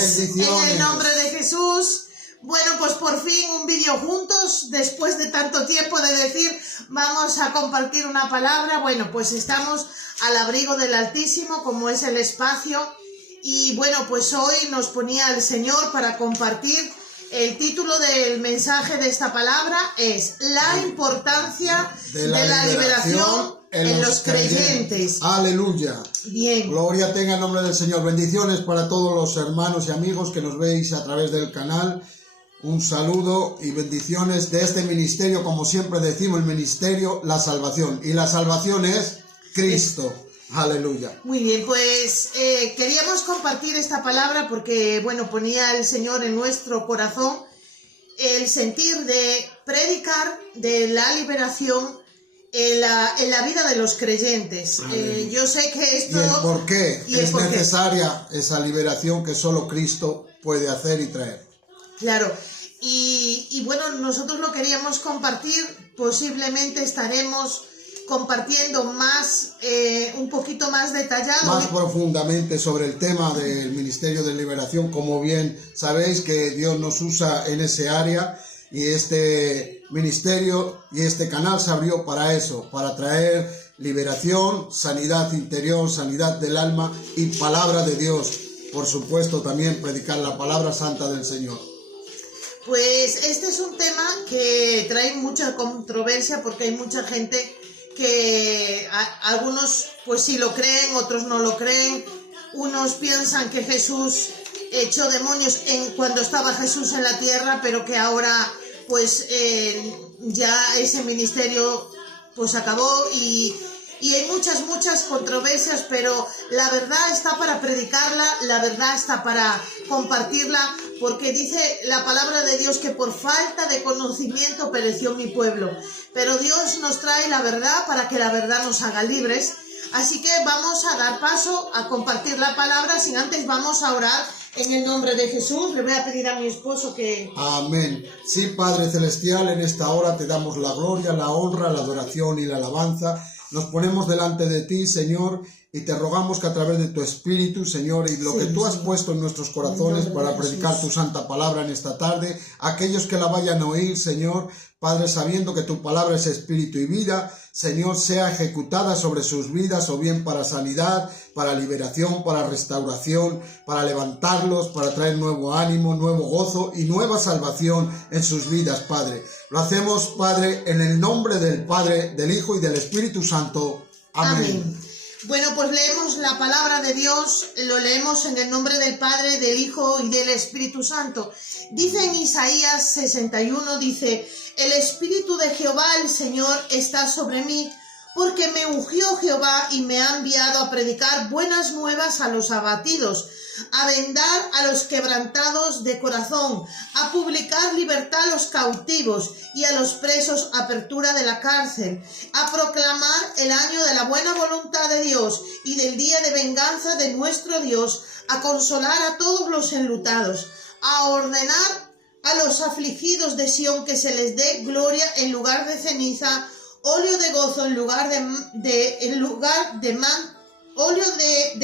Bendiciones. En el nombre de Jesús. Bueno, pues por fin un vídeo juntos, después de tanto tiempo de decir, vamos a compartir una palabra. Bueno, pues estamos al abrigo del Altísimo, como es el espacio. Y bueno, pues hoy nos ponía el Señor para compartir. El título del mensaje de esta palabra es La importancia de la liberación en los creyentes. Aleluya. Bien. Gloria tenga el nombre del Señor. Bendiciones para todos los hermanos y amigos que nos veis a través del canal. Un saludo y bendiciones de este ministerio, como siempre decimos, el ministerio, la salvación. Y la salvación es Cristo. Aleluya. Muy bien, pues queríamos compartir esta palabra porque, bueno, ponía el Señor en nuestro corazón el sentir de predicar de la liberación en la vida de los creyentes. Yo sé que esto... ¿Y el por qué es necesaria esa liberación que solo Cristo puede hacer y traer? Claro, y bueno, nosotros lo queríamos compartir, posiblemente estaremos compartiendo más, un poquito más detallado. Más profundamente sobre el tema del Ministerio de Liberación. Como bien sabéis que Dios nos usa en ese área y este ministerio y este canal se abrió para eso, para traer liberación, sanidad interior, sanidad del alma y palabra de Dios. Por supuesto también predicar la palabra santa del Señor. Pues este es un tema que trae mucha controversia porque hay mucha gente que algunos pues sí lo creen, otros no lo creen. Unos piensan que Jesús echó demonios cuando estaba Jesús en la tierra, pero que ahora pues ya ese ministerio pues acabó y hay muchas controversias, pero la verdad está para predicarla, la verdad está para compartirla, porque dice la palabra de Dios que por falta de conocimiento pereció mi pueblo. Pero Dios nos trae la verdad para que la verdad nos haga libres. Así que vamos a dar paso a compartir la palabra. Sin antes vamos a orar en el nombre de Jesús. Le voy a pedir a mi esposo que... Amén. Sí, Padre Celestial, en esta hora te damos la gloria, la honra, la adoración y la alabanza. Nos ponemos delante de ti, Señor, y te rogamos que a través de tu Espíritu, Señor, y lo que tú has puesto en nuestros corazones para predicar tu santa palabra en esta tarde, aquellos que la vayan a oír, Señor, Padre, sabiendo que tu palabra es espíritu y vida, Señor, sea ejecutada sobre sus vidas, o bien para sanidad, para liberación, para restauración, para levantarlos, para traer nuevo ánimo, nuevo gozo y nueva salvación en sus vidas, Padre. Lo hacemos, Padre, en el nombre del Padre, del Hijo y del Espíritu Santo. Amén. Bueno, pues leemos la palabra de Dios, lo leemos en el nombre del Padre, del Hijo y del Espíritu Santo. Dice en Isaías 61, dice: el Espíritu de Jehová el Señor está sobre mí, porque me ungió Jehová y me ha enviado a predicar buenas nuevas a los abatidos, a vendar a los quebrantados de corazón, a publicar libertad a los cautivos y a los presos apertura de la cárcel, a proclamar el año de la buena voluntad de Dios y del día de venganza de nuestro Dios, a consolar a todos los enlutados, a ordenar a los afligidos de Sión que se les dé gloria en lugar de ceniza, óleo de gozo en lugar de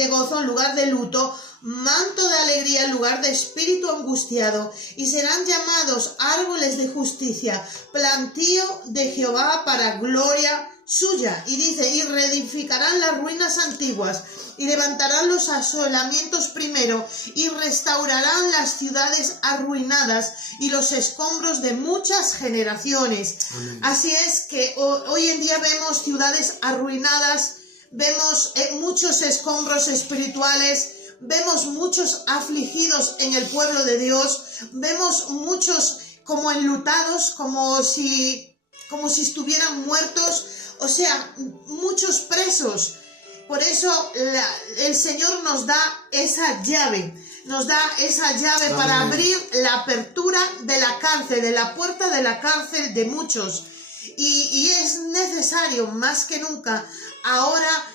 gozo en lugar de luto, manto de alegría en lugar de espíritu angustiado, y serán llamados árboles de justicia, plantío de Jehová para gloria suya. Y dice: y reedificarán las ruinas antiguas, y levantarán los asolamientos primero, y restaurarán las ciudades arruinadas y los escombros de muchas generaciones. Amén. Así es que hoy en día vemos ciudades arruinadas, vemos muchos escombros espirituales, vemos muchos afligidos en el pueblo de Dios, vemos muchos como enlutados, como si estuvieran muertos, o sea, muchos presos. Por eso el Señor nos da esa llave, Amén. Para abrir la apertura de la cárcel, de la puerta de la cárcel de muchos. Y es necesario más que nunca ahora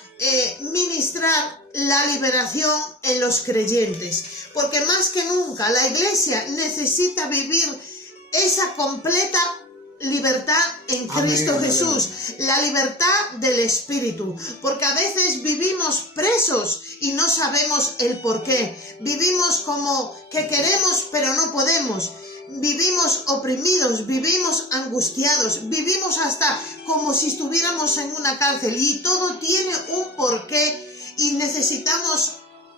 ministrar la liberación en los creyentes, porque más que nunca la iglesia necesita vivir esa completa libertad en Cristo Jesús, la libertad del Espíritu, porque a veces vivimos presos y no sabemos el por qué, vivimos como que queremos pero no podemos, vivimos oprimidos, vivimos angustiados, vivimos hasta como si estuviéramos en una cárcel, y todo tiene un porqué y necesitamos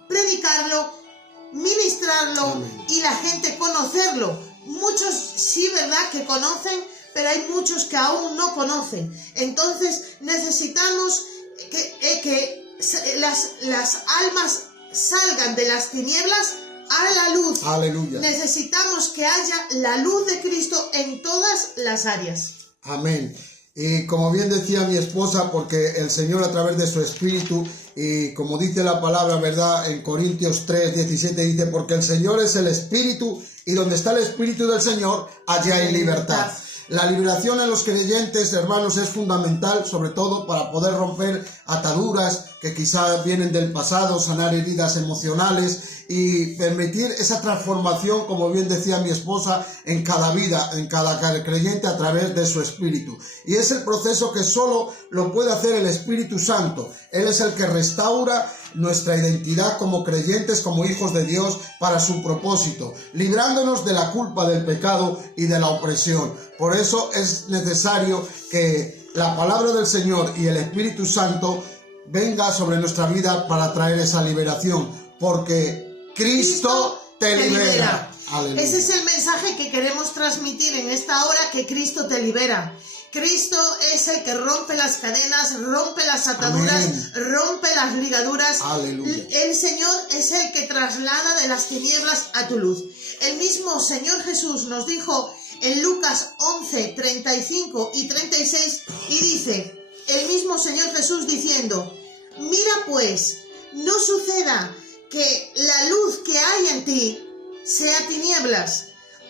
predicarlo, ministrarlo. Amén. Y la gente conocerlo. Muchos sí, ¿verdad?, que conocen, pero hay muchos que aún no conocen. Entonces necesitamos que las almas salgan de las tinieblas a la luz. Aleluya. Necesitamos que haya la luz de Cristo en todas las áreas. Amén. Y como bien decía mi esposa, porque el Señor a través de su Espíritu, y como dice la palabra, ¿verdad?, en Corintios 3:17 dice, porque el Señor es el Espíritu, y donde está el Espíritu del Señor, allá hay libertad. La liberación en los creyentes, hermanos, es fundamental, sobre todo para poder romper ataduras que quizás vienen del pasado, sanar heridas emocionales y permitir esa transformación, como bien decía mi esposa, en cada vida, en cada creyente a través de su Espíritu. Y es el proceso que solo lo puede hacer el Espíritu Santo. Él es el que restaura nuestra identidad como creyentes, como hijos de Dios, para su propósito, librándonos de la culpa del pecado y de la opresión. Por eso es necesario que la palabra del Señor y el Espíritu Santo venga sobre nuestra vida para traer esa liberación, porque Cristo te libera. Aleluya. Ese es el mensaje que queremos transmitir en esta hora, que Cristo te libera. Cristo es el que rompe las cadenas, rompe las ataduras, amén, rompe las ligaduras. Aleluya. El Señor es el que traslada de las tinieblas a tu luz. El mismo Señor Jesús nos dijo en Lucas 11, 35 y 36, y dice, el mismo Señor Jesús diciendo, mira pues, no suceda que la luz que hay en ti sea tinieblas.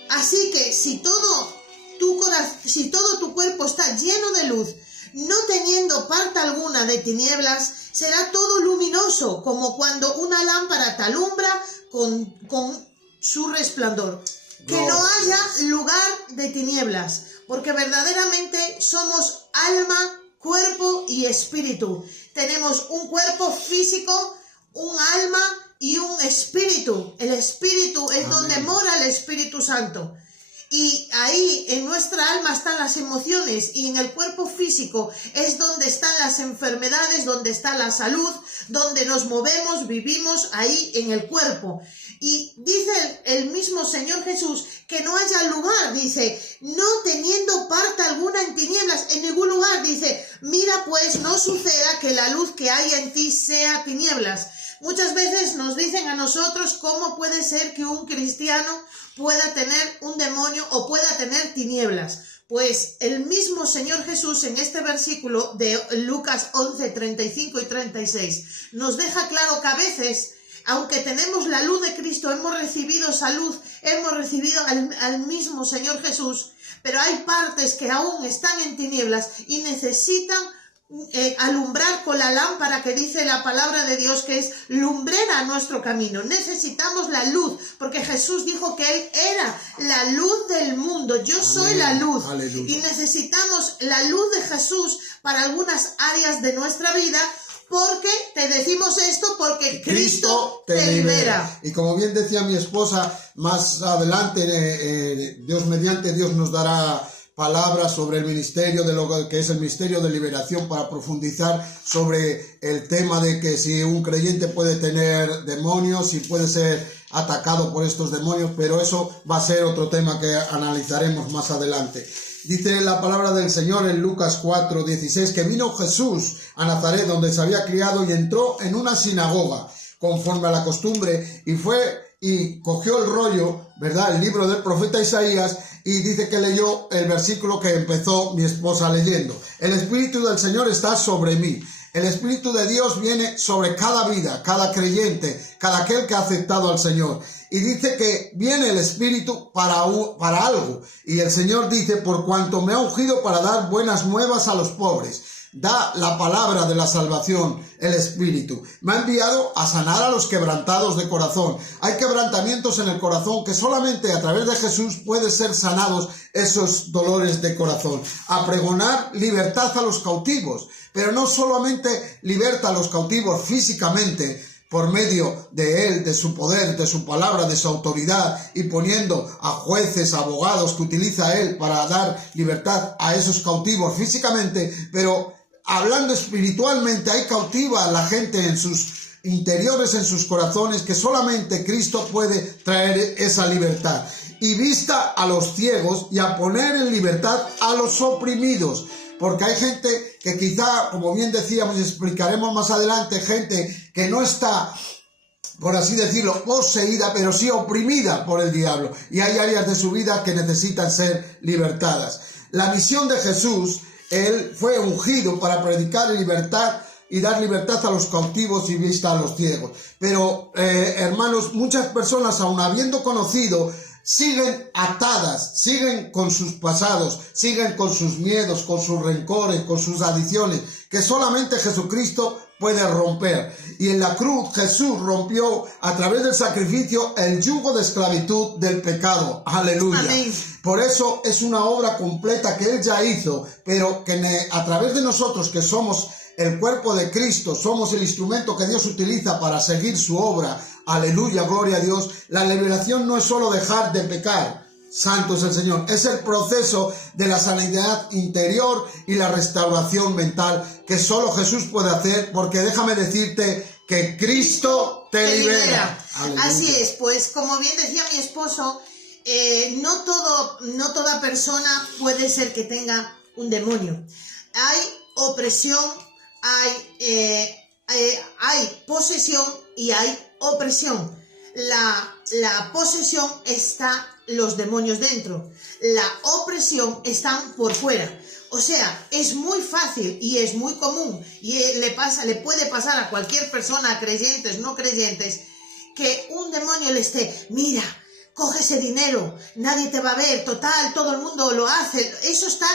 Así que si todo tu cuerpo está lleno de luz, no teniendo parte alguna de tinieblas, será todo luminoso, como cuando una lámpara te alumbra con su resplandor. Que no haya lugar de tinieblas, porque verdaderamente somos alma, cuerpo y espíritu. Tenemos un cuerpo físico, un alma y un espíritu. El espíritu es, amén, donde mora el Espíritu Santo. Y ahí en nuestra alma están las emociones, y en el cuerpo físico es donde están las enfermedades, donde está la salud, donde nos movemos, vivimos ahí en el cuerpo. Y dice el mismo Señor Jesús que no haya lugar, dice, no teniendo parte alguna en tinieblas, en ningún lugar, dice, mira pues no suceda que la luz que hay en ti sea tinieblas. Muchas veces nos dicen a nosotros cómo puede ser que un cristiano pueda tener un demonio o pueda tener tinieblas. Pues el mismo Señor Jesús en este versículo de Lucas 11, 35 y 36 nos deja claro que a veces, aunque tenemos la luz de Cristo, hemos recibido salud, hemos recibido al mismo Señor Jesús, pero hay partes que aún están en tinieblas y necesitan alumbrar con la lámpara que dice la palabra de Dios, que es lumbrera nuestro camino. Necesitamos la luz, porque Jesús dijo que Él era la luz del mundo. Yo soy la luz. Aleluya. Y necesitamos la luz de Jesús para algunas áreas de nuestra vida. Porque te decimos esto, porque Cristo te libera. Y como bien decía mi esposa, más adelante, Dios mediante, Dios nos dará palabras sobre el ministerio, de lo que es el ministerio de liberación, para profundizar sobre el tema de que si un creyente puede tener demonios, si puede ser atacado por estos demonios, pero eso va a ser otro tema que analizaremos más adelante. Dice la palabra del Señor en Lucas 4:16 que vino Jesús a Nazaret, donde se había criado, y entró en una sinagoga conforme a la costumbre, y fue y cogió el rollo, ¿verdad?, el libro del profeta Isaías, y dice que leyó el versículo que empezó mi esposa leyendo. El Espíritu del Señor está sobre mí. El Espíritu de Dios viene sobre cada vida, cada creyente, cada aquel que ha aceptado al Señor. Y dice que viene el Espíritu para algo. Y el Señor dice, por cuanto me ha ungido para dar buenas nuevas a los pobres. da la palabra de la salvación, el Espíritu. Me ha enviado a sanar a los quebrantados de corazón. Hay quebrantamientos en el corazón que solamente a través de Jesús pueden ser sanados esos dolores de corazón. A pregonar libertad a los cautivos, pero no solamente liberta a los cautivos físicamente, por medio de él, de su poder, de su palabra, de su autoridad, y poniendo a jueces, abogados que utiliza él para dar libertad a esos cautivos físicamente, pero hablando espiritualmente, hay cautiva a la gente en sus interiores, en sus corazones, que solamente Cristo puede traer esa libertad. Y vista a los ciegos y a poner en libertad a los oprimidos. Porque hay gente que quizá, como bien decíamos y explicaremos más adelante, gente que no está, por así decirlo, poseída, pero sí oprimida por el diablo. Y hay áreas de su vida que necesitan ser libertadas. La misión de Jesús, él fue ungido para predicar libertad y dar libertad a los cautivos y vista a los ciegos. Pero, hermanos, muchas personas, aun habiendo conocido, siguen atadas, siguen con sus pasados, siguen con sus miedos, con sus rencores, con sus adicciones, que solamente Jesucristo puede romper. Y en la cruz Jesús rompió a través del sacrificio el yugo de esclavitud del pecado. Aleluya. Amén. Por eso es una obra completa que Él ya hizo, pero que a través de nosotros que somos el cuerpo de Cristo, somos el instrumento que Dios utiliza para seguir su obra. Aleluya, gloria a Dios. La liberación no es solo dejar de pecar, santo es el Señor, es el proceso de la sanidad interior y la restauración mental que solo Jesús puede hacer, porque déjame decirte que Cristo te libera. Así es, pues como bien decía mi esposo, no toda persona puede ser que tenga un demonio. Hay opresión, hay posesión y hay opresión. La posesión está los demonios dentro, la opresión están por fuera. O sea, es muy fácil y es muy común y le puede pasar a cualquier persona, creyentes, no creyentes, que un demonio le esté, mira, coge ese dinero, nadie te va a ver, total, todo el mundo lo hace. Eso está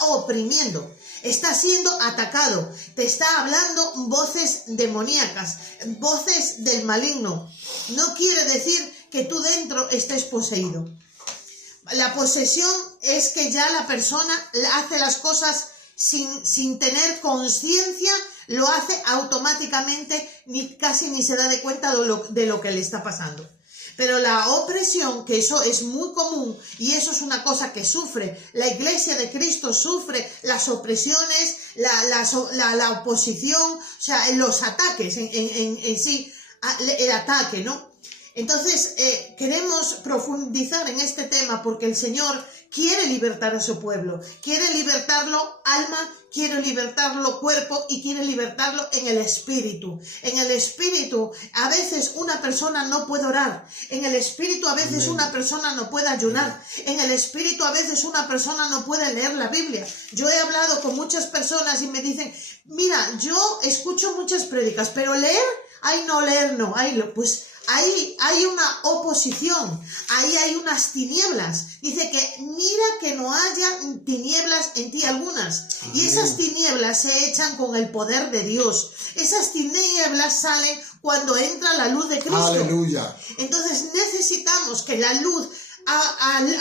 oprimiendo. Está siendo atacado, te está hablando voces demoníacas, voces del maligno. No quiere decir que tú dentro estés poseído. La posesión es que ya la persona hace las cosas sin tener conciencia, lo hace automáticamente, casi ni se da de cuenta de lo que le está pasando. Pero la opresión, que eso es muy común y eso es una cosa que sufre, la iglesia de Cristo sufre las opresiones, la oposición, o sea, los ataques en sí, el ataque, ¿no? Entonces, queremos profundizar en este tema porque el Señor quiere libertar a su pueblo, quiere libertarlo alma, quiere libertarlo cuerpo y quiere libertarlo en el espíritu. En el espíritu a veces una persona no puede orar, en el espíritu a veces Amén. Una persona no puede ayunar, en el espíritu a veces una persona no puede leer la Biblia. Yo he hablado con muchas personas y me dicen, mira, yo escucho muchas prédicas, pero leer, no leer no, pues ahí hay una oposición, ahí hay unas tinieblas. Dice que mira que no haya tinieblas en ti algunas. Amén. Y esas tinieblas se echan con el poder de Dios. Esas tinieblas salen cuando entra la luz de Cristo. Aleluya. Entonces necesitamos que la luz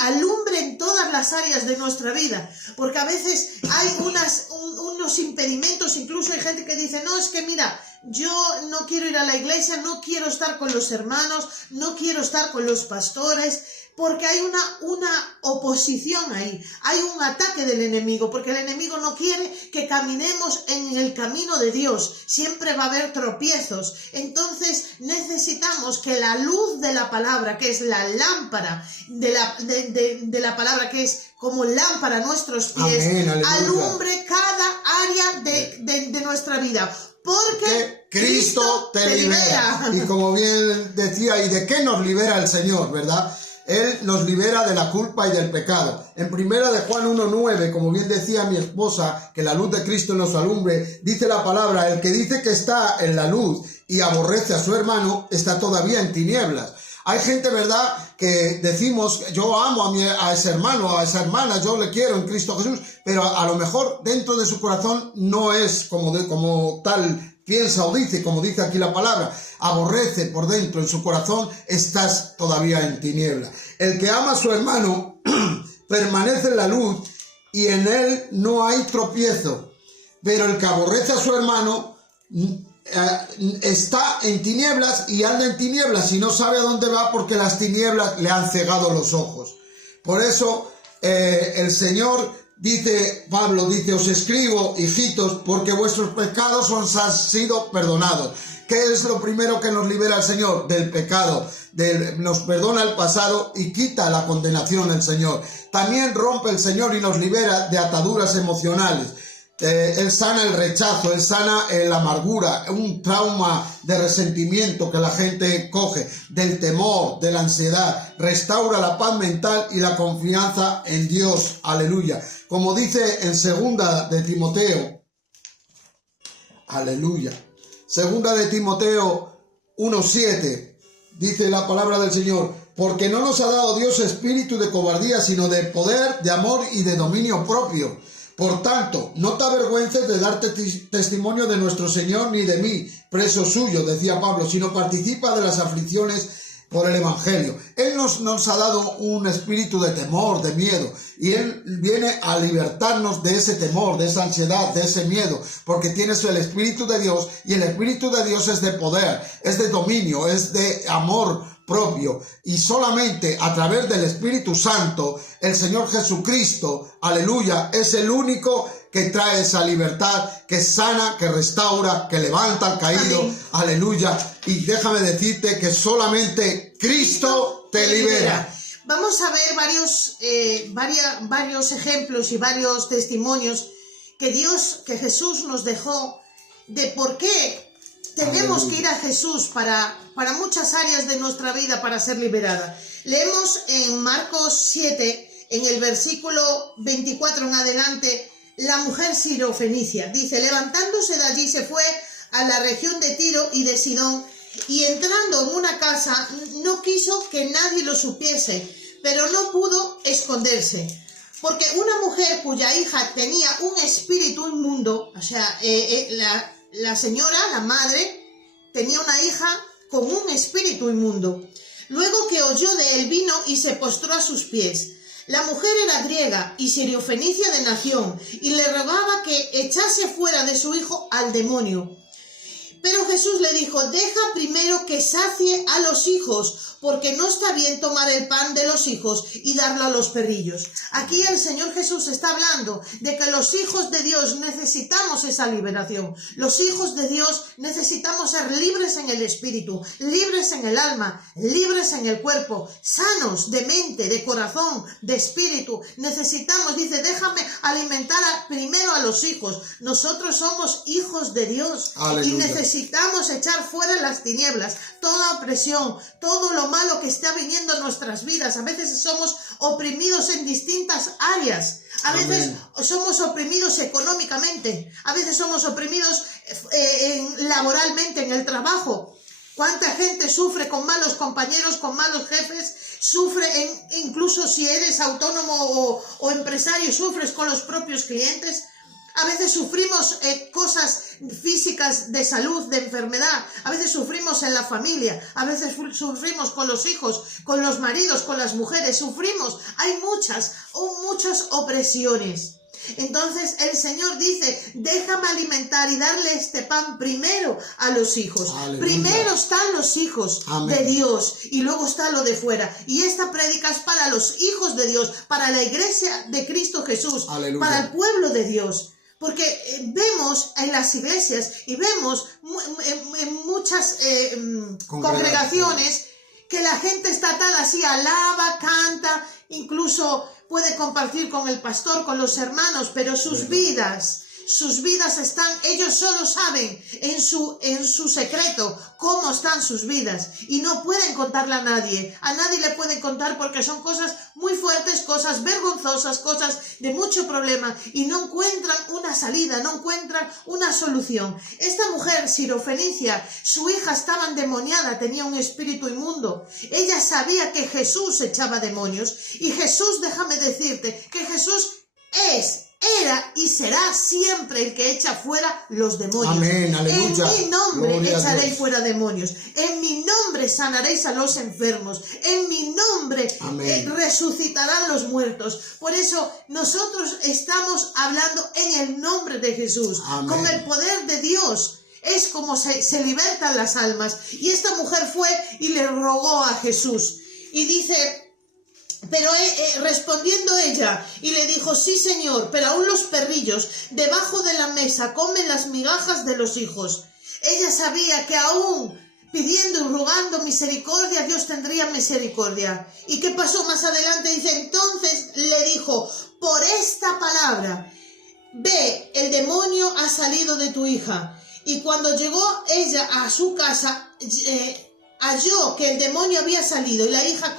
alumbre en todas las áreas de nuestra vida, porque a veces hay unos impedimentos. Incluso hay gente que dice, no, es que mira, yo no quiero ir a la iglesia, no quiero estar con los hermanos, no quiero estar con los pastores, porque hay una oposición ahí, hay un ataque del enemigo, porque el enemigo no quiere que caminemos en el camino de Dios, siempre va a haber tropiezos. Entonces necesitamos que la luz de la palabra, que es la lámpara de la palabra, que es como lámpara a nuestros pies, Amén, alumbre cada área de nuestra vida. Porque Cristo te libera. Y como bien decía, ¿y de qué nos libera el Señor, verdad? Él nos libera de la culpa y del pecado. En 1 de Juan 1:9, como bien decía mi esposa, que la luz de Cristo nos alumbre, dice la palabra, el que dice que está en la luz y aborrece a su hermano, está todavía en tinieblas. Hay gente, ¿verdad?, que decimos, yo amo a ese hermano, a esa hermana, yo le quiero en Cristo Jesús, pero a lo mejor dentro de su corazón no es como tal piensa o dice, como dice aquí la palabra, aborrece por dentro, en su corazón estás todavía en tiniebla. El que ama a su hermano permanece en la luz y en él no hay tropiezo, pero el que aborrece a su hermano está en tinieblas y anda en tinieblas y no sabe a dónde va porque las tinieblas le han cegado los ojos. Por eso el Señor dice, Pablo dice, os escribo, hijitos, porque vuestros pecados os han sido perdonados. ¿Qué es lo primero que nos libera el Señor? Del pecado. Nos perdona el pasado y quita la condenación el Señor. También rompe el Señor y nos libera de ataduras emocionales. Él sana el rechazo, Él sana la amargura, un trauma de resentimiento que la gente coge, del temor, de la ansiedad, restaura la paz mental y la confianza en Dios, aleluya. Como dice en segunda de Timoteo, aleluya, segunda de Timoteo 1:7, dice la palabra del Señor, porque no nos ha dado Dios espíritu de cobardía, sino de poder, de amor y de dominio propio. Por tanto, no te avergüences de darte testimonio de nuestro Señor ni de mí, preso suyo, decía Pablo, sino participa de las aflicciones por el Evangelio. Él nos ha dado un espíritu de temor, de miedo, y Él viene a libertarnos de ese temor, de esa ansiedad, de ese miedo, porque tienes el Espíritu de Dios, y el Espíritu de Dios es de poder, es de dominio, es de amor propio, y solamente a través del Espíritu Santo, el Señor Jesucristo, aleluya, es el único que trae esa libertad, que sana, que restaura, que levanta al caído, amén, aleluya, y déjame decirte que solamente Cristo te libera. Vamos a ver varios ejemplos y varios testimonios que Jesús nos dejó de por qué tenemos que ir a Jesús para muchas áreas de nuestra vida para ser liberada. Leemos en Marcos 7, en el versículo 24 en adelante, la mujer sirofenicia. Dice, levantándose de allí se fue a la región de Tiro y de Sidón, y entrando en una casa no quiso que nadie lo supiese, pero no pudo esconderse. Porque una mujer cuya hija tenía un espíritu inmundo, o sea, la señora, la madre, tenía una hija con un espíritu inmundo. Luego que oyó de él, vino y se postró a sus pies. La mujer era griega y siriofenicia de nación, y le rogaba que echase fuera de su hijo al demonio. Pero Jesús le dijo, deja primero que sacie a los hijos, porque no está bien tomar el pan de los hijos y darlo a los perrillos. Aquí el Señor Jesús está hablando de que los hijos de Dios necesitamos esa liberación. Los hijos de Dios necesitamos ser libres en el espíritu, libres en el alma, libres en el cuerpo, sanos de mente, de corazón, de espíritu. Necesitamos, dice, déjame alimentar primero a los hijos. Nosotros somos hijos de Dios. Aleluya. Y necesitamos echar fuera las tinieblas, toda opresión, todo lo malo que está viniendo en nuestras vidas. A veces somos oprimidos en distintas áreas. A veces somos oprimidos económicamente. A veces somos oprimidos laboralmente en el trabajo. ¿Cuánta gente sufre con malos compañeros, con malos jefes? Sufre incluso si eres autónomo o empresario, sufres con los propios clientes. A veces sufrimos cosas físicas de salud, de enfermedad. A veces sufrimos en la familia. A veces sufrimos con los hijos, con los maridos, con las mujeres. Sufrimos. Hay muchas opresiones. Entonces el Señor dice, déjame alimentar y darle este pan primero a los hijos. Aleluya. Primero están los hijos de Dios y luego está lo de fuera. Y esta prédica es para los hijos de Dios, para la iglesia de Cristo Jesús, aleluya, para el pueblo de Dios. Porque vemos en las iglesias y vemos en muchas congregaciones que la gente está tal así, alaba, canta, incluso puede compartir con el pastor, con los hermanos, pero sus vidas sus vidas están, ellos solo saben en su secreto cómo están sus vidas y no pueden contarle a nadie le pueden contar porque son cosas muy fuertes, cosas vergonzosas, cosas de mucho problema y no encuentran una salida, no encuentran una solución. Esta mujer sirofenicia, su hija estaba endemoniada, tenía un espíritu inmundo, ella sabía que Jesús echaba demonios y Jesús, déjame decirte, que Jesús era y será siempre el que echa fuera los demonios. Amén, aleluya. En mi nombre Gloria echaréis fuera demonios. En mi nombre sanaréis a los enfermos. En mi nombre resucitarán los muertos. Por eso nosotros estamos hablando en el nombre de Jesús. Amén. Con el poder de Dios. Es como se libertan las almas. Y esta mujer fue y le rogó a Jesús. Y dice... Pero respondiendo ella y le dijo, sí señor, pero aún los perrillos debajo de la mesa comen las migajas de los hijos. Ella sabía que aún pidiendo y rogando misericordia, Dios tendría misericordia. ¿Y qué pasó más adelante? Dice, entonces le dijo, por esta palabra, ve, el demonio ha salido de tu hija. Y cuando llegó ella a su casa, halló que el demonio había salido y la hija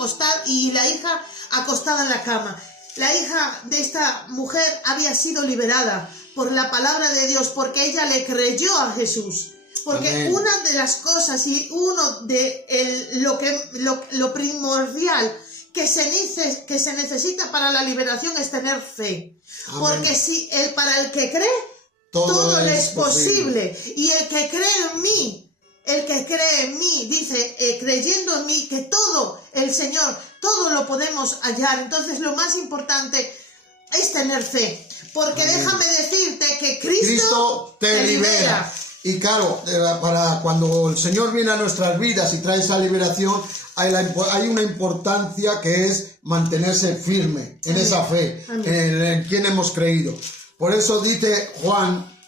acostada en la cama. La hija de esta mujer había sido liberada por la palabra de Dios porque ella le creyó a Jesús. Porque Amén. Una de las cosas y uno de lo primordial que se necesita para la liberación es tener fe. Amén. Porque para el que cree, todo le es posible. Y el que cree en mí, dice, creyendo en mí, que todo, el Señor, todo lo podemos hallar. Entonces lo más importante es tener fe. Porque Amén. Déjame decirte que Cristo te libera. Y claro, para cuando el Señor viene a nuestras vidas y trae esa liberación, hay una importancia que es mantenerse firme en esa fe, en quien hemos creído. Por eso dice Juan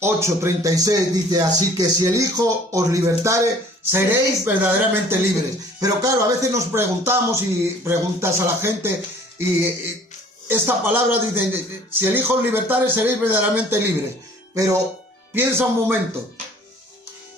8:36, dice, así que si el Hijo os libertare, seréis verdaderamente libres. Pero claro, a veces nos preguntamos y preguntas a la gente y esta palabra dice, si el Hijo os libertare, seréis verdaderamente libres. Pero piensa un momento,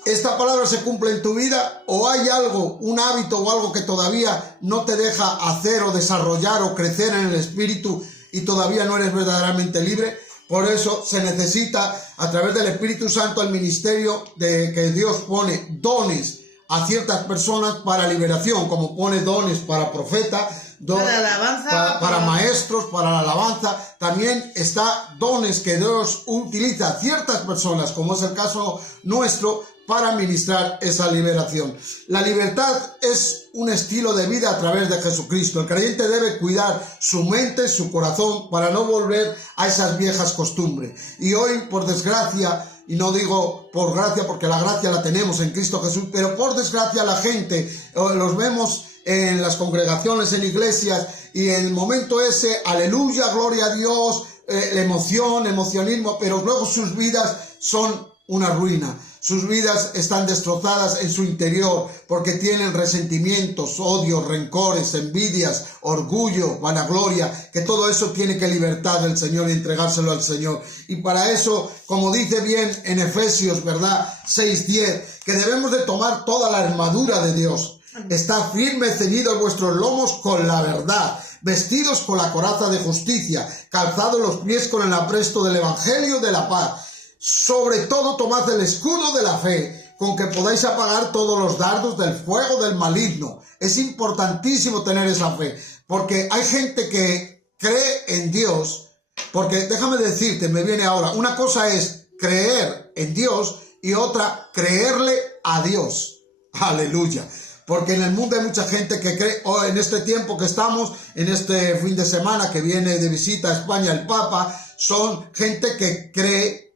¿esta palabra se cumple en tu vida o hay algo, un hábito o algo que todavía no te deja hacer o desarrollar o crecer en el Espíritu y todavía no eres verdaderamente libre? Por eso se necesita a través del Espíritu Santo el ministerio de que Dios pone dones a ciertas personas para liberación, como pone dones para profeta, para alabanza, para maestros, para la alabanza. También está dones que Dios utiliza a ciertas personas, como es el caso nuestro, para ministrar esa liberación. La libertad es un estilo de vida a través de Jesucristo. El creyente debe cuidar su mente, su corazón, para no volver a esas viejas costumbres. Y hoy, por desgracia, y no digo por gracia porque la gracia la tenemos en Cristo Jesús, pero por desgracia la gente, los vemos en las congregaciones, en iglesias, y en el momento ese, aleluya, gloria a Dios, la emoción, emocionismo, pero luego sus vidas son una ruina. Sus vidas están destrozadas en su interior porque tienen resentimientos, odios, rencores, envidias, orgullo, vanagloria, que todo eso tiene que libertar del Señor y entregárselo al Señor. Y para eso, como dice bien en Efesios, ¿verdad? 6:10, que debemos de tomar toda la armadura de Dios. Está firme ceñidos vuestros lomos con la verdad, vestidos con la coraza de justicia, calzados los pies con el apresto del evangelio de la paz. Sobre todo tomad el escudo de la fe, con que podáis apagar todos los dardos del fuego del maligno. Es importantísimo tener esa fe, porque hay gente que cree en Dios, porque déjame decirte, me viene ahora, una cosa es creer en Dios y otra creerle a Dios. Aleluya. Porque en el mundo hay mucha gente que cree, en este tiempo que estamos, en este fin de semana que viene de visita a España el Papa, son gente que cree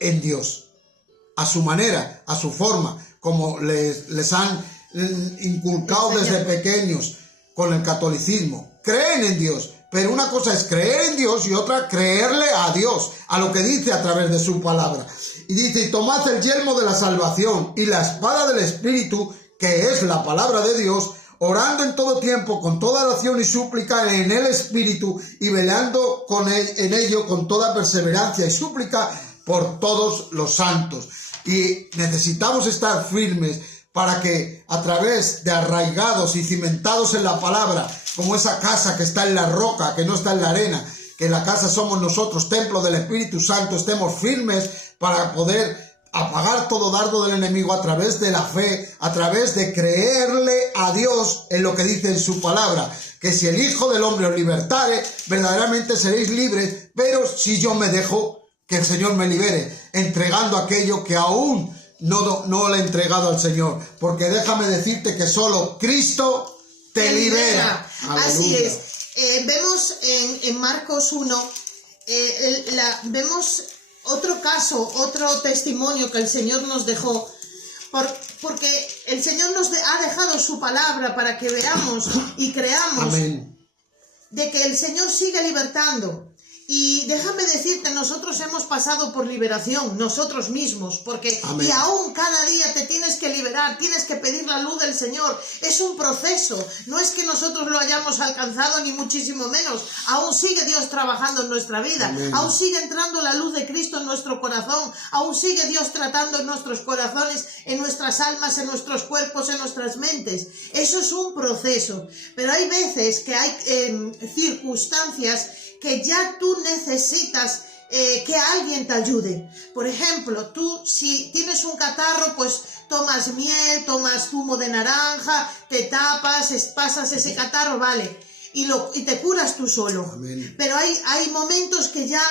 en Dios, a su manera, a su forma, como les han inculcado desde pequeños con el catolicismo. Creen en Dios, pero una cosa es creer en Dios y otra creerle a Dios, a lo que dice a través de su palabra. Y dice, y tomad el yelmo de la salvación y la espada del Espíritu, que es la palabra de Dios, orando en todo tiempo, con toda oración y súplica en el Espíritu, y velando en ello con toda perseverancia y súplica por todos los santos. Y necesitamos estar firmes para que a través de arraigados y cimentados en la palabra, como esa casa que está en la roca, que no está en la arena, que la casa somos nosotros, templo del Espíritu Santo, estemos firmes para poder apagar todo dardo del enemigo a través de la fe, a través de creerle a Dios en lo que dice en su palabra, que si el Hijo del Hombre os libertare, verdaderamente seréis libres, pero si yo me dejo que el Señor me libere, entregando aquello que aún no le he entregado al Señor, porque déjame decirte que solo Cristo te libera. Así es. Vemos en Marcos 1, vemos otro caso, otro testimonio que el Señor nos dejó, porque el Señor nos ha dejado su palabra para que veamos y creamos. Amén. De que el Señor sigue libertando. Y déjame decirte, nosotros hemos pasado por liberación, nosotros mismos, porque Amén. Y aún cada día te tienes que liberar, tienes que pedir la luz del Señor. Es un proceso, no es que nosotros lo hayamos alcanzado ni muchísimo menos. Aún sigue Dios trabajando en nuestra vida. Amén. Aún sigue entrando la luz de Cristo en nuestro corazón, aún sigue Dios tratando en nuestros corazones, en nuestras almas, en nuestros cuerpos, en nuestras mentes. Eso es un proceso, pero hay veces que hay circunstancias que ya tú necesitas que alguien te ayude. Por ejemplo, tú si tienes un catarro, pues tomas miel, tomas zumo de naranja, te tapas, pasas ese catarro, vale, y te curas tú solo. Amén. Pero hay momentos que ya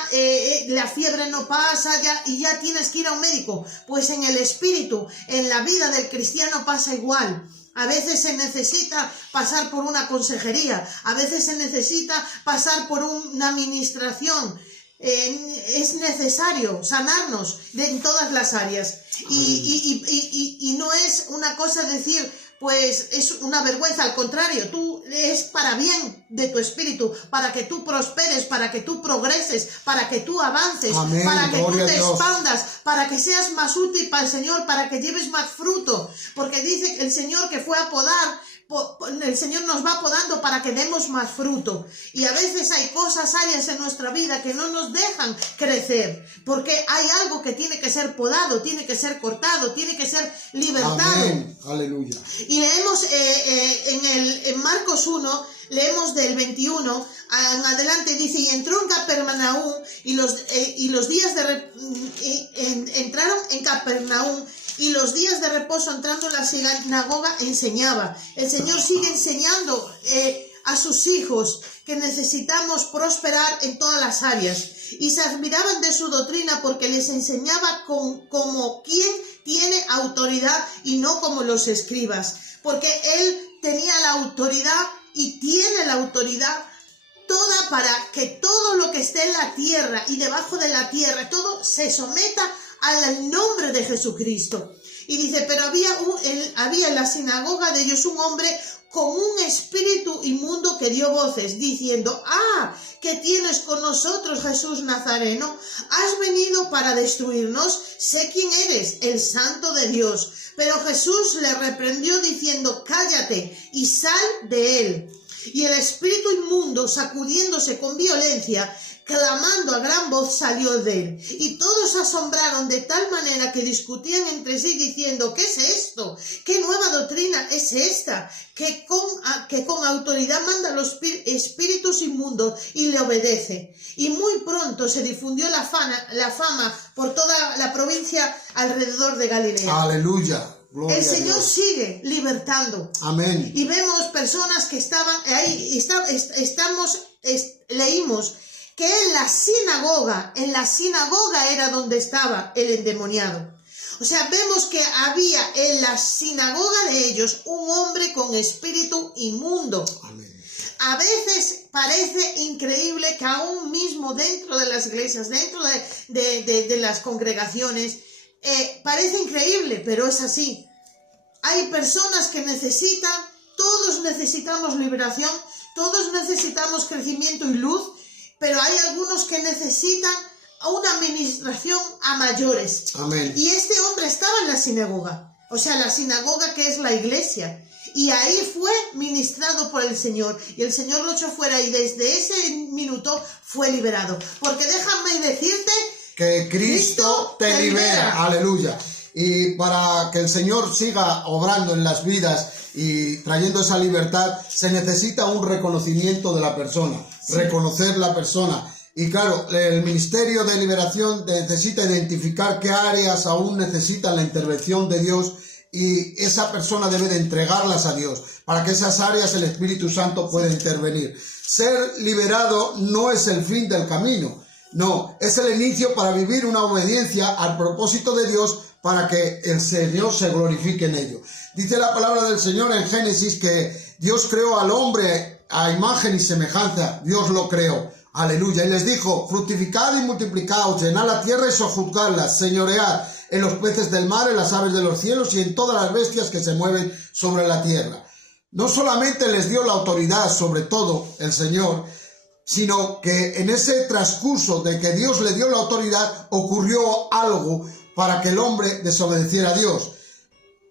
la fiebre no pasa y ya tienes que ir a un médico. Pues en el espíritu, en la vida del cristiano pasa igual. A veces se necesita pasar por una consejería, a veces se necesita pasar por una administración. Es necesario sanarnos en todas las áreas. Y no es una cosa decir, pues es una vergüenza, al contrario, es para bien de tu espíritu, para que tú prosperes, para que tú progreses, para que tú avances. Amén. Para que tú te expandas, para que seas más útil para el Señor, para que lleves más fruto, porque dice el Señor que fue a podar. El Señor nos va podando para que demos más fruto, y a veces hay áreas en nuestra vida que no nos dejan crecer, porque hay algo que tiene que ser podado, tiene que ser cortado, tiene que ser libertado. Amén. Aleluya. Y leemos en Marcos 1, leemos del 21 en adelante, dice: y entró en Capernaum, entraron en Capernaum, y los días de reposo, entrando en la sinagoga, enseñaba. El Señor sigue enseñando a sus hijos que necesitamos prosperar en todas las áreas. Y se admiraban de su doctrina, porque les enseñaba como quien tiene autoridad y no como los escribas. Porque Él tenía la autoridad y tiene la autoridad toda para que todo lo que esté en la tierra y debajo de la tierra, todo se someta al nombre de Jesucristo. Y dice: pero había en la sinagoga de ellos un hombre con un espíritu inmundo que dio voces, diciendo: ¿qué tienes con nosotros, Jesús Nazareno? ¿Has venido para destruirnos? Sé quién eres, el Santo de Dios. Pero Jesús le reprendió diciendo: cállate y sal de él. Y el espíritu inmundo, sacudiéndose con violencia, clamando a gran voz, salió de él. Y todos se asombraron de tal manera que discutían entre sí, diciendo: ¿qué es esto? ¿Qué nueva doctrina es esta? Que con autoridad manda a los espíritus inmundos y le obedece. Y muy pronto se difundió la fama por toda la provincia alrededor de Galilea. Aleluya. Gloria el Señor a Dios. Sigue libertando. Amén. Y vemos personas que estaban ahí, leímos que en la sinagoga era donde estaba el endemoniado. O sea, vemos que había en la sinagoga de ellos un hombre con espíritu inmundo. Amén. A veces parece increíble que aún mismo dentro de las iglesias, dentro de las congregaciones, parece increíble, pero es así. Hay personas que todos necesitamos liberación, todos necesitamos crecimiento y luz, pero hay algunos que necesitan una administración a mayores. Amén. Y este hombre estaba en la sinagoga. o sea, la sinagoga que es la iglesia. Y ahí fue ministrado por el Señor. Y el Señor lo echó fuera y desde ese minuto fue liberado. Porque déjame decirte que Cristo te libera. Aleluya. Y para que el Señor siga obrando en las vidas y trayendo esa libertad, se necesita un reconocimiento de la persona. Sí. Reconocer la persona. Y claro, el ministerio de liberación necesita identificar qué áreas aún necesitan la intervención de Dios, y esa persona debe de entregarlas a Dios para que esas áreas el Espíritu Santo pueda intervenir. Ser liberado no es el fin del camino, no, es el inicio para vivir una obediencia al propósito de Dios para que el Señor se glorifique en ello. Dice la palabra del Señor en Génesis que Dios creó al hombre a imagen y semejanza, Dios lo creó. Aleluya. Y les dijo, fructificad y multiplicaos, llenad la tierra y sojuzgadla, señoread en los peces del mar, en las aves de los cielos y en todas las bestias que se mueven sobre la tierra. No solamente les dio la autoridad sobre todo el Señor, sino que en ese transcurso de que Dios le dio la autoridad, ocurrió algo para que el hombre desobedeciera a Dios.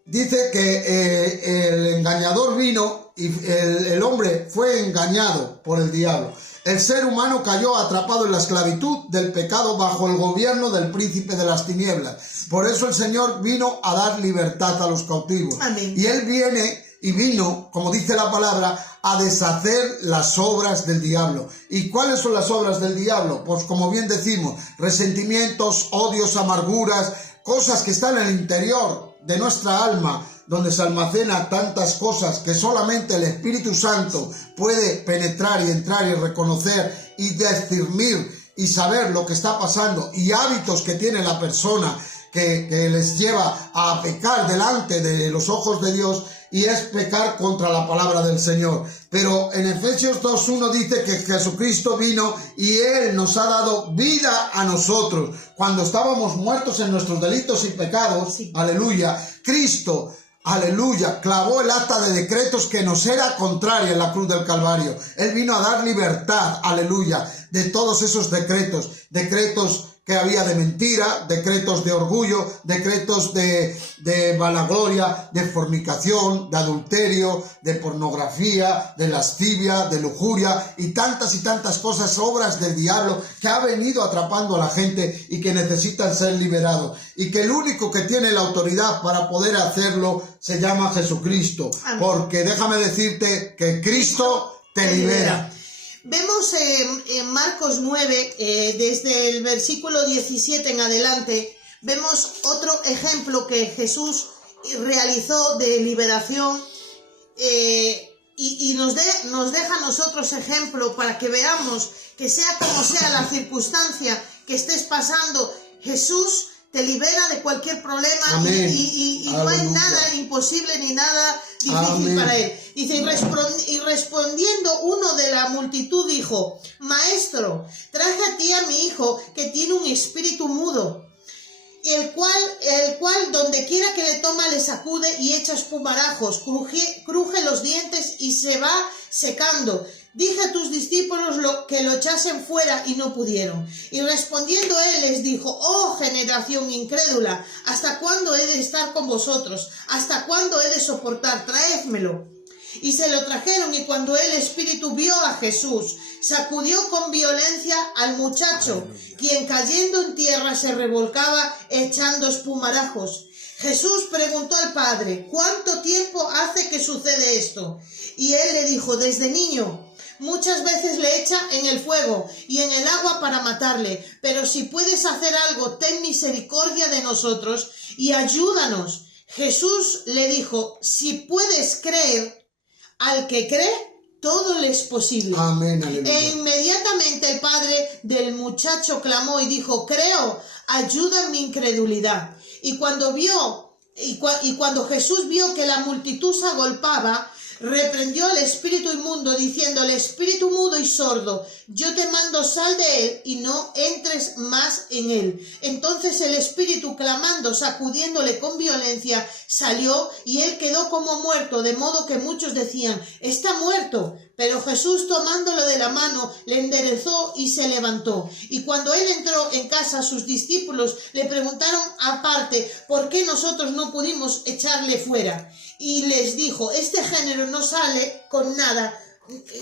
Dice que el engañador vino y el hombre fue engañado por el diablo. El ser humano cayó atrapado en la esclavitud del pecado bajo el gobierno del príncipe de las tinieblas. Por eso el Señor vino a dar libertad a los cautivos. Amén. Y Él vino, como dice la palabra, a deshacer las obras del diablo. ¿Y cuáles son las obras del diablo? Pues como bien decimos, resentimientos, odios, amarguras, cosas que están en el interior de nuestra alma, donde se almacena tantas cosas que solamente el Espíritu Santo puede penetrar y entrar y reconocer y discernir y saber lo que está pasando, y hábitos que tiene la persona que les lleva a pecar delante de los ojos de Dios, y es pecar contra la palabra del Señor. Pero en Efesios 2:1 dice que Jesucristo vino y Él nos ha dado vida a nosotros. Cuando estábamos muertos en nuestros delitos y pecados, sí. Aleluya, Cristo, aleluya, clavó el acta de decretos que nos era contraria en la cruz del Calvario. Él vino a dar libertad, aleluya, de todos esos decretos que había de mentira, decretos de orgullo, decretos de vanagloria, de fornicación, de adulterio, de pornografía, de lascivia, de lujuria y tantas cosas, obras del diablo que ha venido atrapando a la gente y que necesitan ser liberados. Y que el único que tiene la autoridad para poder hacerlo se llama Jesucristo. Amén. Porque déjame decirte que Cristo te libera. Vemos en Marcos 9, desde el versículo 17 en adelante, vemos otro ejemplo que Jesús realizó de liberación, y nos deja a nosotros ejemplo para que veamos que sea como sea la circunstancia que estés pasando, Jesús te libera de cualquier problema. Y no hay nada imposible ni nada difícil. Amén. Para él. Dice, y respondiendo uno de la multitud dijo, Maestro, traje a ti a mi hijo que tiene un espíritu mudo, el cual donde quiera que le toma le sacude y echa espumarajos, cruje los dientes y se va secando. Dije a tus discípulos que lo echasen fuera y no pudieron. Y respondiendo él les dijo, oh generación incrédula, ¿hasta cuándo he de estar con vosotros? ¿Hasta cuándo he de soportar? Traédmelo. Y se lo trajeron, y cuando el espíritu vio a Jesús, sacudió con violencia al muchacho, quien cayendo en tierra se revolcaba echando espumarajos. Jesús preguntó al padre, ¿cuánto tiempo hace que sucede esto? Y él le dijo, desde niño. Muchas veces le echa en el fuego y en el agua para matarle, pero si puedes hacer algo, ten misericordia de nosotros y ayúdanos. Jesús le dijo, si puedes creer, al que cree, todo le es posible. Amén, aleluya. E inmediatamente el padre del muchacho clamó y dijo, creo, ayuda en mi incredulidad. Y cuando Jesús vio que la multitud se agolpaba, reprendió al espíritu inmundo, diciendo al espíritu mudo y sordo: yo te mando, sal de él y no entres más en él. Entonces el espíritu, clamando, sacudiéndole con violencia, salió, y él quedó como muerto, de modo que muchos decían: está muerto. Pero Jesús, tomándolo de la mano, le enderezó y se levantó. Y cuando él entró en casa, sus discípulos le preguntaron aparte por qué nosotros no pudimos echarle fuera. Y les dijo: este género no sale con nada.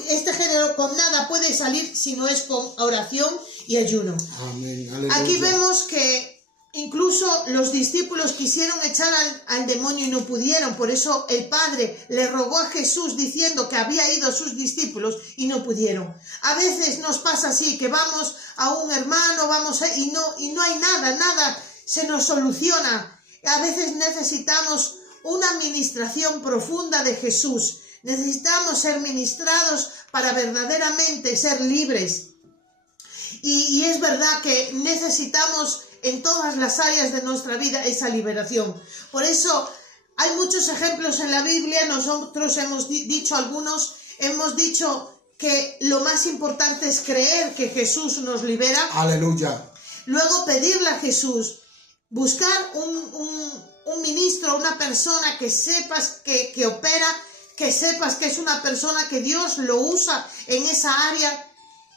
Este género con nada puede salir si no es con oración y ayuno. Amén. Aleluya. Aquí vemos que incluso los discípulos quisieron echar al demonio y no pudieron. Por eso el Padre le rogó a Jesús diciendo que había ido a sus discípulos y no pudieron. A veces nos pasa así, que vamos a un hermano, y no hay nada se nos soluciona. A veces necesitamos una administración profunda de Jesús. Necesitamos ser ministrados para verdaderamente ser libres. Y es verdad que necesitamos en todas las áreas de nuestra vida esa liberación. Por eso hay muchos ejemplos en la Biblia. Nosotros hemos dicho algunos, hemos dicho que lo más importante es creer que Jesús nos libera. Aleluya. Luego pedirle a Jesús, buscar un ministro, una persona que sepas que opera, que sepas que es una persona que Dios lo usa en esa área,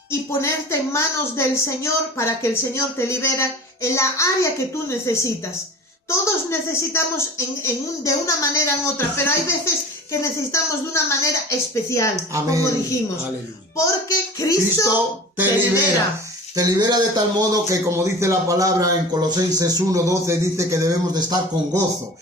y ponerte en manos del Señor para que el Señor te libere en la área que tú necesitas. Todos necesitamos de una manera en otra, pero hay veces que necesitamos de una manera especial. Amén. Como dijimos. Aleluya. Porque Cristo te libera. Te libera de tal modo que, como dice la palabra en Colosenses 1:12, dice que debemos de estar con gozo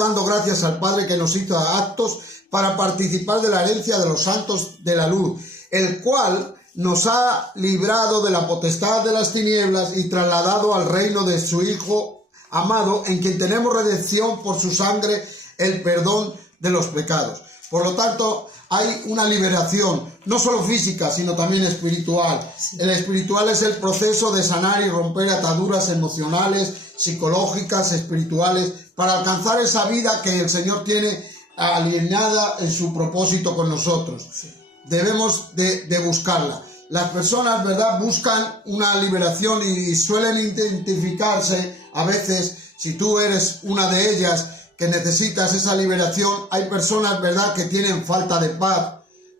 dando gracias al Padre que nos hizo aptos para participar de la herencia de los santos de la luz, el cual nos ha librado de la potestad de las tinieblas y trasladado al reino de su Hijo amado, en quien tenemos redención por su sangre, el perdón de los pecados. Por lo tanto, hay una liberación, no solo física, sino también espiritual. Sí. El espiritual es el proceso de sanar y romper ataduras emocionales, psicológicas, espirituales, para alcanzar esa vida que el Señor tiene alineada en su propósito con nosotros. Sí. Debemos de buscarla. Las personas, ¿verdad?, buscan una liberación y suelen identificarse a veces, si tú eres una de ellas, que necesitas esa liberación. Hay personas, ¿verdad?, que tienen falta de paz,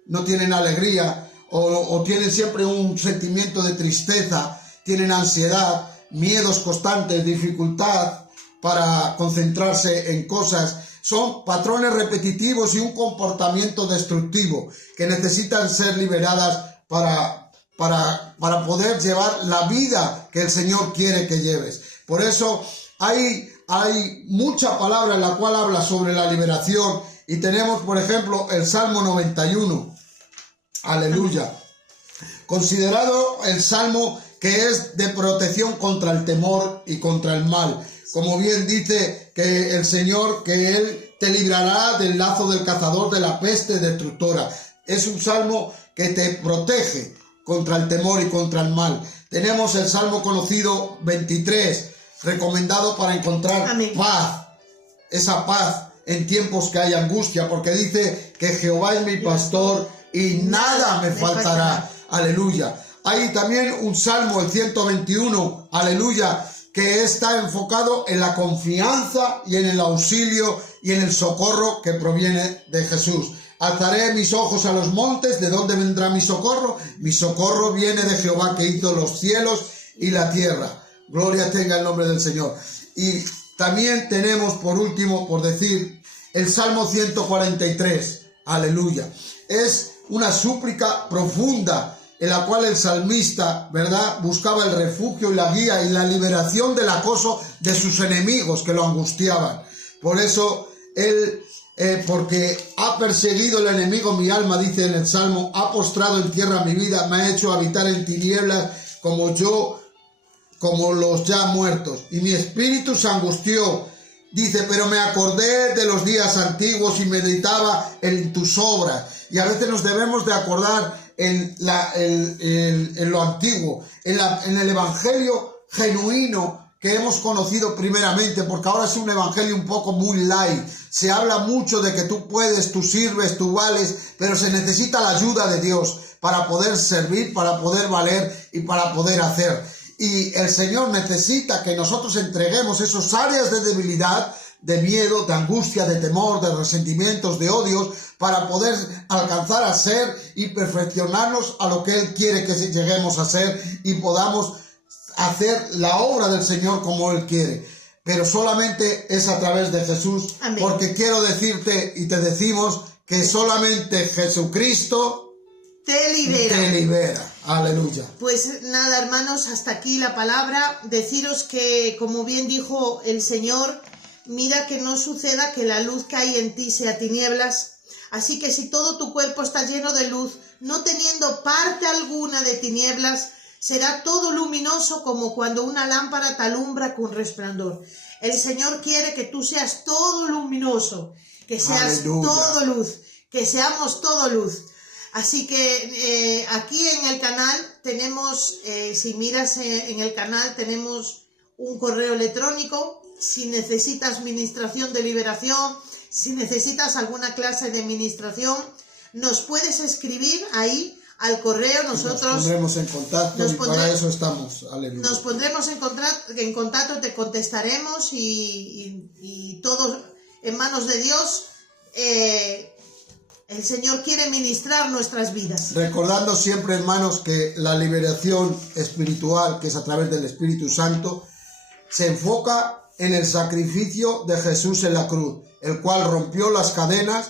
no tienen alegría, o tienen siempre un sentimiento de tristeza, tienen ansiedad, miedos constantes, dificultad para concentrarse en cosas. Son patrones repetitivos y un comportamiento destructivo que necesitan ser liberadas para poder llevar la vida que el Señor quiere que lleves. Por eso hay mucha palabra en la cual habla sobre la liberación, y tenemos, por ejemplo, el Salmo 91. Aleluya. Considerado el Salmo que es de protección contra el temor y contra el mal. Como bien dice que el Señor, que Él te librará del lazo del cazador, de la peste destructora. Es un salmo que te protege contra el temor y contra el mal. Tenemos el salmo conocido 23, recomendado para encontrar paz, esa paz en tiempos que hay angustia, porque dice que Jehová es mi pastor y nada me faltará. Aleluya. Hay también un salmo, el 121, aleluya, que está enfocado en la confianza y en el auxilio y en el socorro que proviene de Jesús. Alzaré mis ojos a los montes, ¿de dónde vendrá mi socorro? Mi socorro viene de Jehová, que hizo los cielos y la tierra. Gloria tenga el nombre del Señor. Y también tenemos, por último, por decir, el Salmo 143. Aleluya. Es una súplica profunda en la cual el salmista, ¿verdad?, buscaba el refugio y la guía y la liberación del acoso de sus enemigos que lo angustiaban. Por eso él, porque ha perseguido el enemigo mi alma, dice en el Salmo, ha postrado en tierra mi vida, me ha hecho habitar en tinieblas como los ya muertos, y mi espíritu se angustió. Dice, pero me acordé de los días antiguos y meditaba en tus obras. Y a veces nos debemos de acordar en lo antiguo, en el evangelio genuino que hemos conocido primeramente, porque ahora es un evangelio un poco muy light. Se habla mucho de que tú puedes, tú sirves, tú vales, pero se necesita la ayuda de Dios para poder servir, para poder valer y para poder hacer. Y el Señor necesita que nosotros entreguemos esas áreas de debilidad, de miedo, de angustia, de temor, de resentimientos, de odios, para poder alcanzar a ser y perfeccionarnos a lo que Él quiere que lleguemos a ser y podamos hacer la obra del Señor como Él quiere. Pero solamente es a través de Jesús. Amén. Porque quiero decirte y te decimos que solamente Jesucristo te libera. Te libera. Aleluya. Pues nada, hermanos, hasta aquí la palabra. Deciros que, como bien dijo el Señor, mira que no suceda que la luz que hay en ti sea tinieblas. Así que si todo tu cuerpo está lleno de luz, no teniendo parte alguna de tinieblas, será todo luminoso como cuando una lámpara te alumbra con resplandor. El Señor quiere que tú seas todo luminoso, que seas Aleluya. todo luz, que seamos todo luz. Así que aquí en el canal tenemos, si miras en el canal, tenemos un correo electrónico. Si necesitas ministración de liberación, si necesitas alguna clase de ministración, nos puedes escribir ahí al correo. Nosotros nos pondremos en contacto y para eso estamos. Aleluya. Nos pondremos en contacto, te contestaremos y todo en manos de Dios. El Señor quiere ministrar nuestras vidas. Recordando siempre, hermanos, que la liberación espiritual, que es a través del Espíritu Santo, se enfoca en el sacrificio de Jesús en la cruz, el cual rompió las cadenas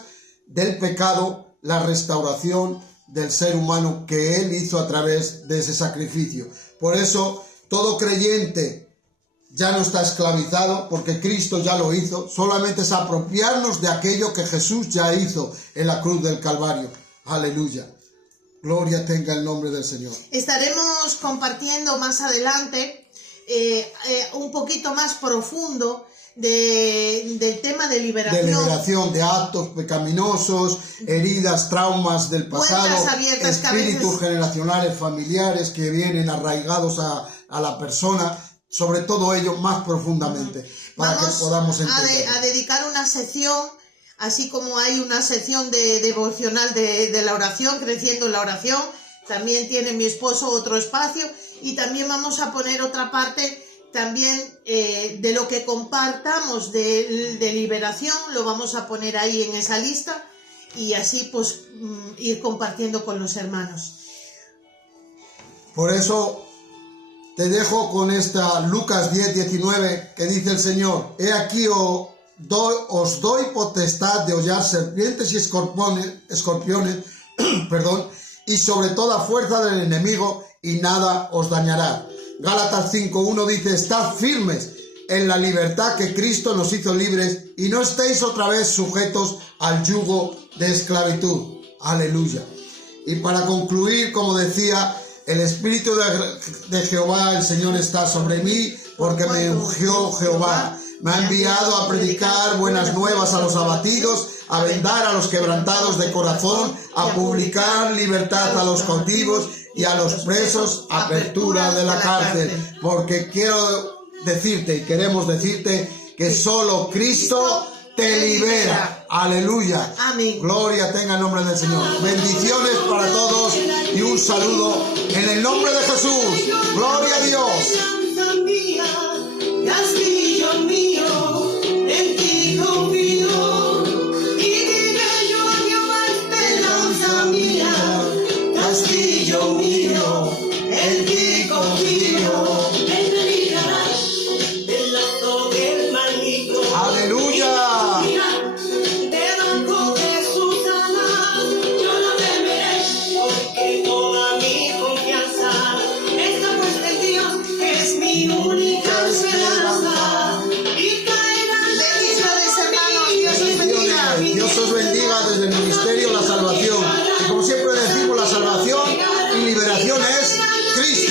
del pecado, la restauración del ser humano que Él hizo a través de ese sacrificio. Por eso, todo creyente ya no está esclavizado, porque Cristo ya lo hizo. Solamente es apropiarnos de aquello que Jesús ya hizo en la cruz del Calvario. Aleluya. Gloria tenga el nombre del Señor. Estaremos compartiendo más adelante un poquito más profundo del tema de liberación. De liberación de actos pecaminosos, heridas, traumas del pasado, abiertas, espíritus generacionales, familiares que vienen arraigados a la persona. Sobre todo ello más profundamente, para que podamos entender. A dedicar una sección, así como hay una sección devocional de la oración, creciendo en la oración. También tiene mi esposo otro espacio, y también vamos a poner otra parte también de lo que compartamos de liberación, lo vamos a poner ahí en esa lista, y así pues ir compartiendo con los hermanos. Por eso te dejo con esta Lucas 10:19, que dice el Señor: he aquí os doy potestad de hollar serpientes y escorpiones, perdón, y sobre toda fuerza del enemigo, y nada os dañará. Gálatas 5:1 dice: estad firmes en la libertad que Cristo nos hizo libres, y no estéis otra vez sujetos al yugo de esclavitud. Aleluya. Y para concluir, como decía, el Espíritu de Jehová, el Señor, está sobre mí, porque me ungió Jehová. Me ha enviado a predicar buenas nuevas a los abatidos, a vendar a los quebrantados de corazón, a publicar libertad a los cautivos y a los presos apertura de la cárcel. Porque quiero decirte y queremos decirte que solo Cristo te libera. Aleluya. Amén. Gloria tenga el nombre del Señor. Bendiciones para todos y un saludo en el nombre de Jesús. Gloria a Dios. Castillo mío, en ti confío, y diré yo a Jehová, esperanza mía. Castillo mío, en ti confío, él me librará del lazo del maligno. Aleluya. Debajo de sus alas yo no temeré, porque toda mi confianza está puesta en Dios, que es mi única esperanza. Y caerán Bendiciones, hermanos. Dios os bendiga. Dios os bendiga desde el ministerio La Salvación. Y como siempre decimos, la salvación y liberación es Cristo.